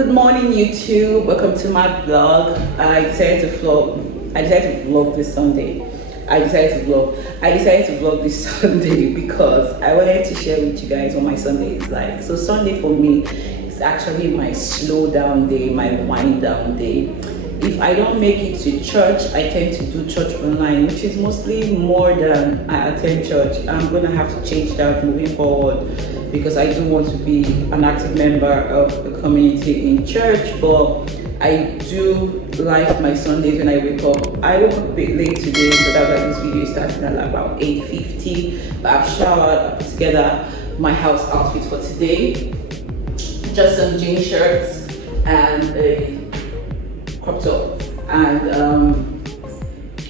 Good morning, YouTube. Welcome to my vlog. I decided to vlog this Sunday. I decided to vlog this Sunday because I wanted to share with you guys what my Sunday is like. So Sunday for me is actually my slow down day, my wind down day. If I don't make it to church, I tend to do church online, which is mostly more than I attend church. I'm gonna have to change that moving forward because I do want to be an active member of the community in church, but I do like my Sundays when I wake up. I woke up a bit late today, so that's why this video is starting at about 8:50. But I've showered, I put together my house outfit for today. Just some jean shirts and a crop top. And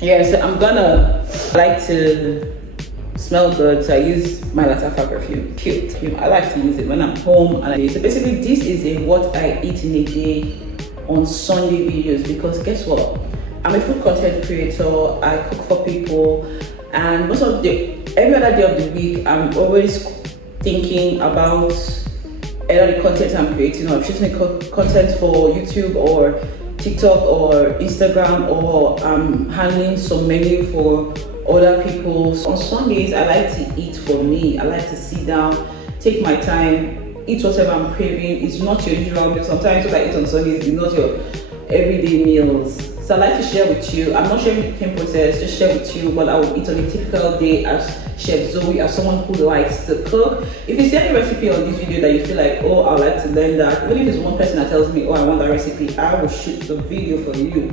yeah, so I like to smell good, so I use my Latafa perfume. Cute. I like to use it when I'm home. So basically, this is what I eat in a day on Sunday videos, because guess what? I'm a food content creator. I cook for people, and every other day of the week, I'm always thinking about either the content I'm creating, or I'm shooting content for YouTube or TikTok or Instagram, or I'm handling some menu for other people. So on Sundays, I like to eat for me. I like to sit down, take my time, eat whatever I'm craving. It's not your usual meal. Sometimes what I eat on Sundays is not your everyday meals. So I like to share with you. I'm not sharing the cooking process, just share with you what I would eat on a typical day as Chef Zoe, as someone who likes to cook. If you see any recipe on this video that you feel like, oh, I'd like to learn that, even if it's one person that tells me, oh, I want that recipe, I will shoot the video for you.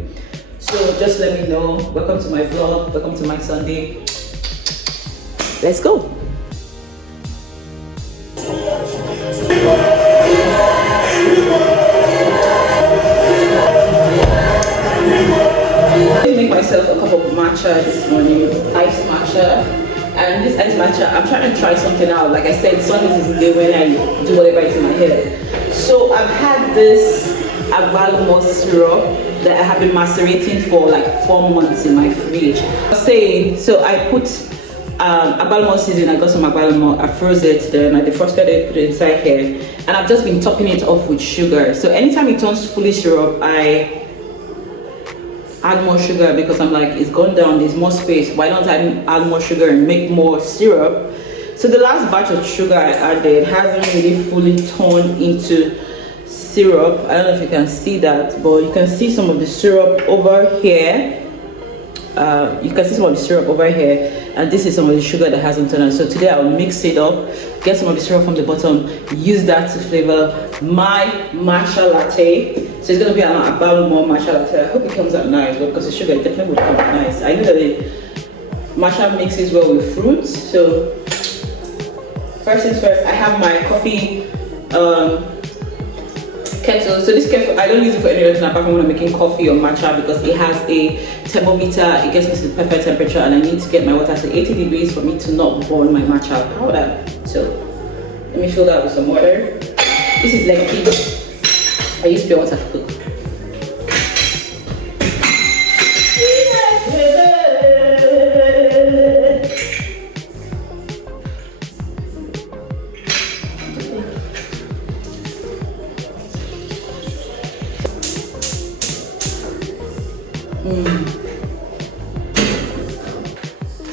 So just let me know. Welcome to my vlog, welcome to my Sunday. Let's go. I make myself a cup of matcha this morning, iced matcha. And this iced matcha, I'm trying to try something out. Like I said, Sunday is the day when I do whatever is in my head. So I've had this agbalumo syrup that I have been macerating for like 4 months in my fridge. So I put agbalumo season. I got some agbalumo, I froze it, then I defrosted it, put it inside here, and I've just been topping it off with sugar. So anytime it turns fully syrup, I add more sugar because I'm like, it's gone down, there's more space, why don't I add more sugar and make more syrup? So the last batch of sugar I added hasn't really fully turned into syrup. I don't know if you can see that, but you can see some of the syrup over here. And this is some of the sugar that hasn't turned on. So today I'll mix it up, get some of the syrup from the bottom, use that to flavor my matcha latte. So it's gonna be an agbalumo matcha latte. I hope it comes out nice, because the sugar definitely would come out nice. I know that the matcha mixes well with fruits. So first things first, I have my coffee kettle. So this kettle, I don't use it for any reason apart from when I'm making coffee or matcha, because it has a thermometer. It gets me to the perfect temperature, and I need to get my water to 80 degrees for me to not burn my matcha powder. So let me fill that with some water. This is like I use pure water to cook.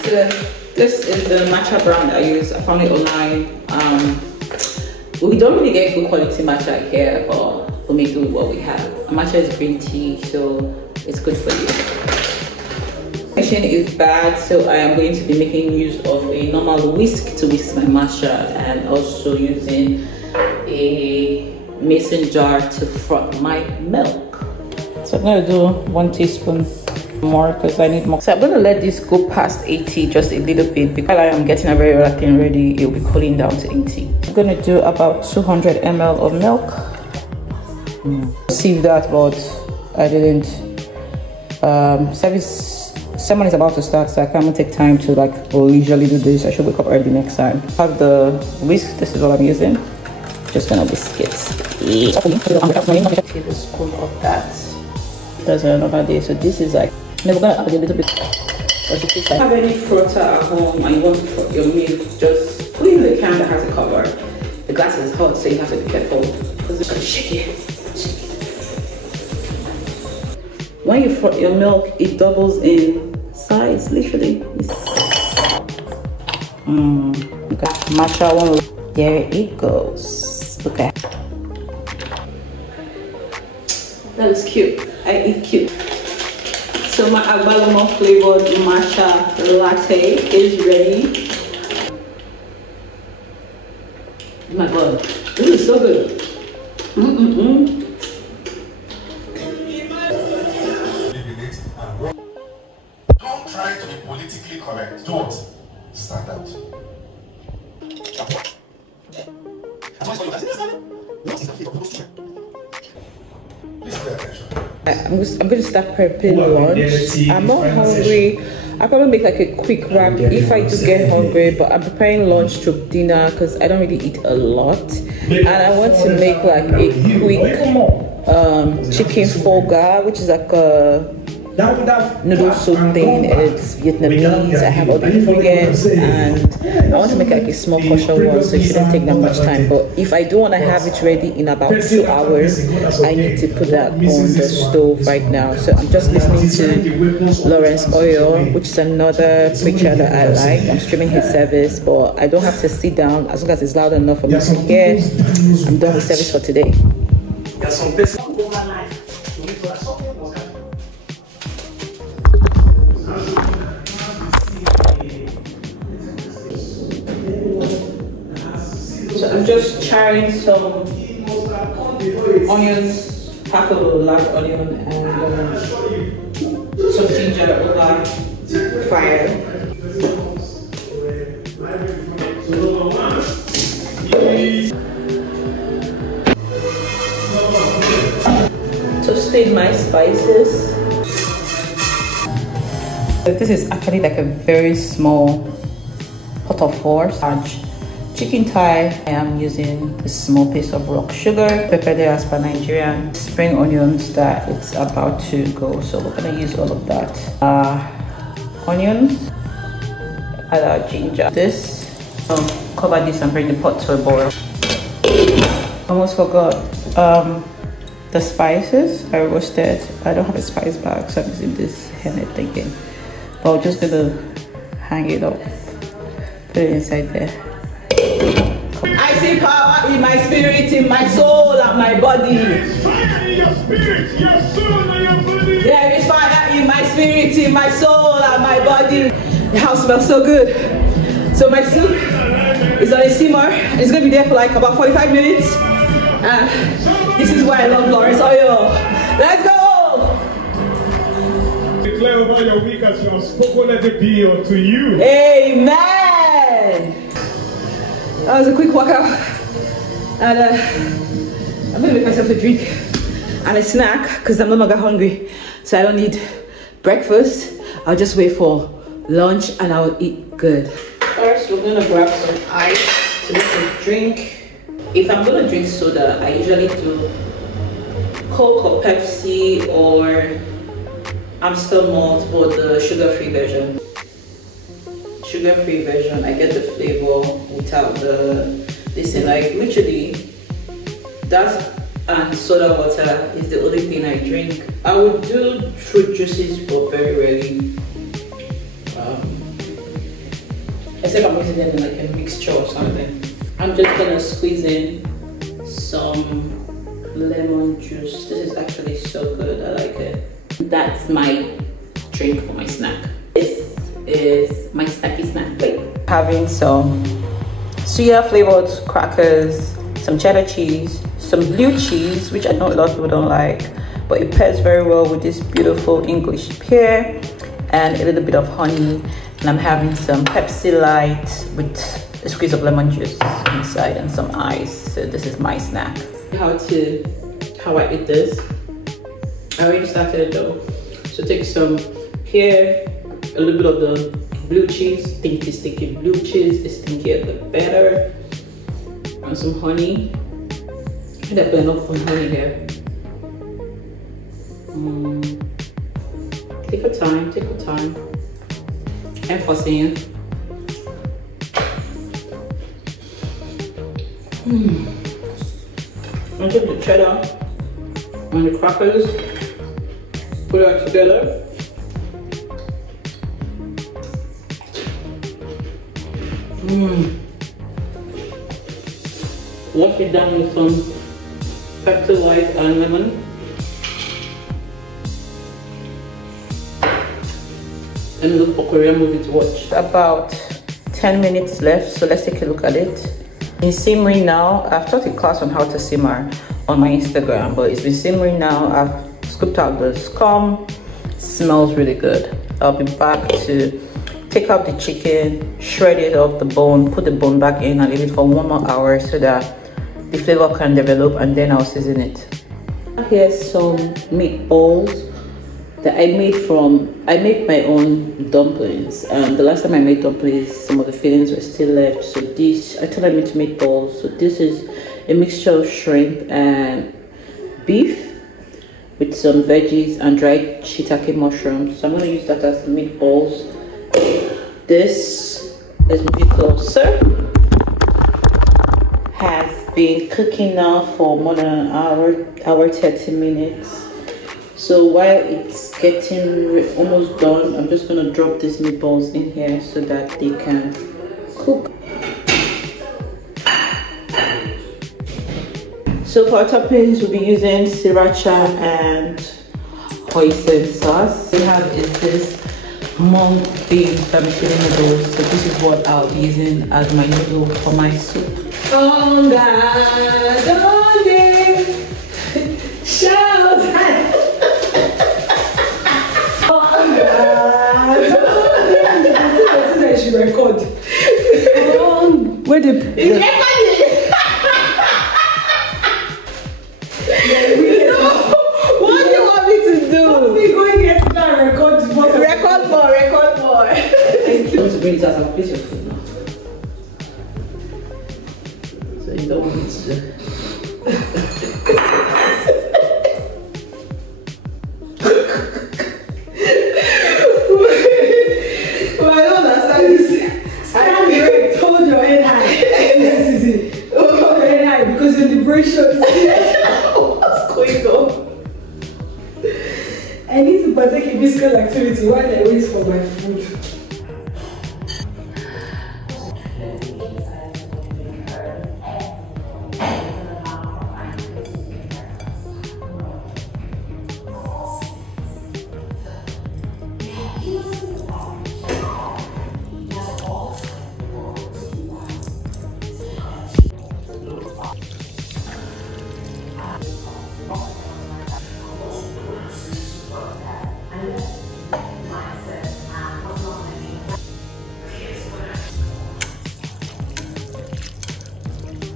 So this is the matcha brand I use. I found it online. We don't really get good quality matcha here, but we'll make do with what we have. Matcha is green tea, so it's good for you. The machine is bad, so I am going to be making use of a normal whisk to whisk my matcha, and also using a mason jar to froth my milk. So I'm going to do 1 teaspoon more because I need more. So I'm going to let this go past 80 just a little bit, because I am getting a very thing ready. It will be cooling down to 80. I'm going to do about 200 ml of milk. See that, but I didn't. Someone is about to start, so I can't take time to leisurely do this. I should wake up early next time. I have the whisk. This is what I'm using. Just gonna whisk it. A tablespoon of that. That's another day. So this is like. Then we're gonna add a little bit. If you have any frother at home and you want to froth your milk, just put it in the can that has a cover. The glass is hot, so you have to be careful because it's gonna shake it. When you froth your milk, it doubles in size, literally. Okay, matcha one. There it goes. Okay. That is cute. I eat cute. So my agbaluma flavored matcha latte is ready. Oh my god, this is so good. Don't try to be politically correct. Don't stand out. I'm going to start prepping lunch. I'm not hungry. I'll probably make like a quick wrap if I do get hungry, but I'm preparing lunch to dinner because I don't really eat a lot. And I want to make like a quick chicken foga, which is like a noodle soup thing. It's Vietnamese. I have all the ingredients and I want to make like a small portion one, so it shouldn't take that much time. But if I do want to have it ready in about 2 hours, I need to put that on the stove right now. So I'm just listening to Lawrence Oyo, which is another preacher that I like. I'm streaming his service, but I don't have to sit down as long as it's loud enough for me to hear. I'm done with service for today. So I'm just charring some onions, half of a large onion, and some ginger over fire. Toasted my spices. This is actually like a very small pot of 4 large chicken thigh. I am using a small piece of rock sugar, pepper there as per Nigerian, spring onions that it's about to go. So we're gonna use all of that. Onions, add our ginger. This, cover this and bring the pot to a boil. Almost forgot. The spices I roasted. I don't have a spice bag, so I'm using this hand thinking. But I'm just gonna hang it up, put it inside there. I see power in my spirit, in my soul, and my body. There is fire in your spirit, your soul, and your body. There is fire in my spirit, in my soul, and my body. The house smells so good. So my soup is on a simmer. It's gonna be there for like about 45 minutes. This is why I love Lawrence Oyo. Let's go! Declare over your week as you have spoken, let it be unto you. Amen! That was a quick workout. And I'm gonna make myself a drink and a snack because I'm no longer hungry. So I don't need breakfast. I'll just wait for lunch and I'll eat good. First, we're gonna grab some ice to make a drink. If I'm gonna drink soda, I usually do Coke or Pepsi or Amstel malt or the sugar-free version. Sugar-free version, I get the flavor without this and like literally that and soda water is the only thing I drink. I would do fruit juices but very rarely. Except I'm using them in like a mixture or something. I'm just gonna squeeze in some lemon juice. This is actually so good, I like it. That's my drink for my snack. This is my snacky snack. Wait. Having some suya flavored crackers, some cheddar cheese, some blue cheese, which I know a lot of people don't like, but it pairs very well with this beautiful English pear, and a little bit of honey. And I'm having some Pepsi Light with a squeeze of lemon juice inside and some ice. So this is my snack. How I eat this. I already started it though. So take some here, a little bit of the blue cheese, stinky blue cheese, the stinkier the better, and some honey. I think I put enough honey here. Take your time. Emphasis. I'll take the cheddar and the crackers. Put it together. Wash it down with some Pepsi Light and lemon. And look for Korean movie to watch. About 10 minutes left, so let's take a look at it. It's simmering now. I've taught a class on how to simmer on my Instagram, but it's been simmering now. I've scooped out the scum. It smells really good. I'll be back to take out the chicken, shred it off the bone, put the bone back in and leave it for 1 more hour so that the flavor can develop, and then I'll season it. Here's some meatballs that I made my own dumplings. The last time I made dumplings, some of the fillings were still left, so this I turned them into meatballs. So this is a mixture of shrimp and beef with some veggies and dried shiitake mushrooms. So I'm going to use that as meatballs. This is moving closer. Has been cooking now for more than an hour 30 minutes. So while it's getting almost done, I'm just gonna drop these meatballs in here so that they can cook. So for our toppings, we'll be using sriracha and hoisin sauce. We have is this mung bean vermicelli noodles. So this is what I'll be using as my noodle for my soup. Record. Where the what do you want me to do? We going here to now record more. Record more. I want to bring it out and place your food now. So you don't want me to do. What's going on? I need to partake in physical activity while I wait for my food.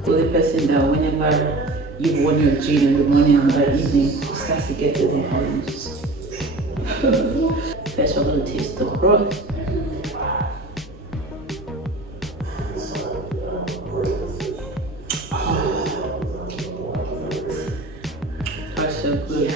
The only person that whenever you've won your gin in the morning and by evening starts to get the hormones. First, we're going to taste the broth. That's so good.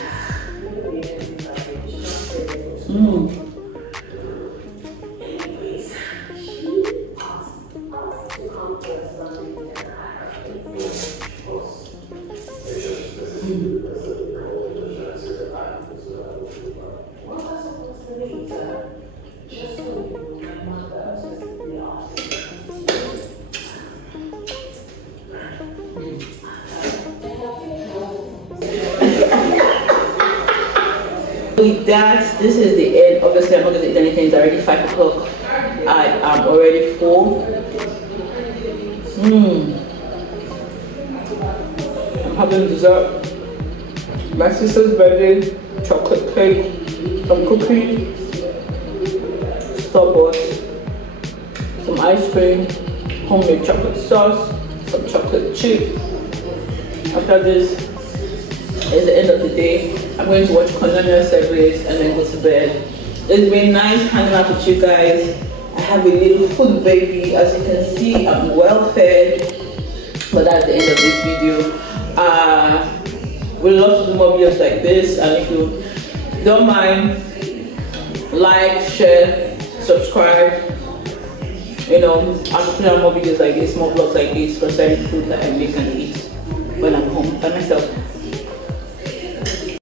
With that, this is the end. Obviously, I'm not going to eat anything. It's already 5 o'clock. I am already full. I'm having dessert. My sister's birthday, chocolate cake, some cookies, Starbucks, some ice cream, homemade chocolate sauce, some chocolate chip. After this is the end of the day. I'm going to watch colonial service and then go to bed. It's been nice hanging out with you guys. I have a little food baby. As you can see, I'm well fed. But that's the end of this video. We'd love to do more videos like this, and if you don't mind, like, share, subscribe. You know, I'm putting out more videos like this, more vlogs like this concerning food that I make and eat when I'm home by myself.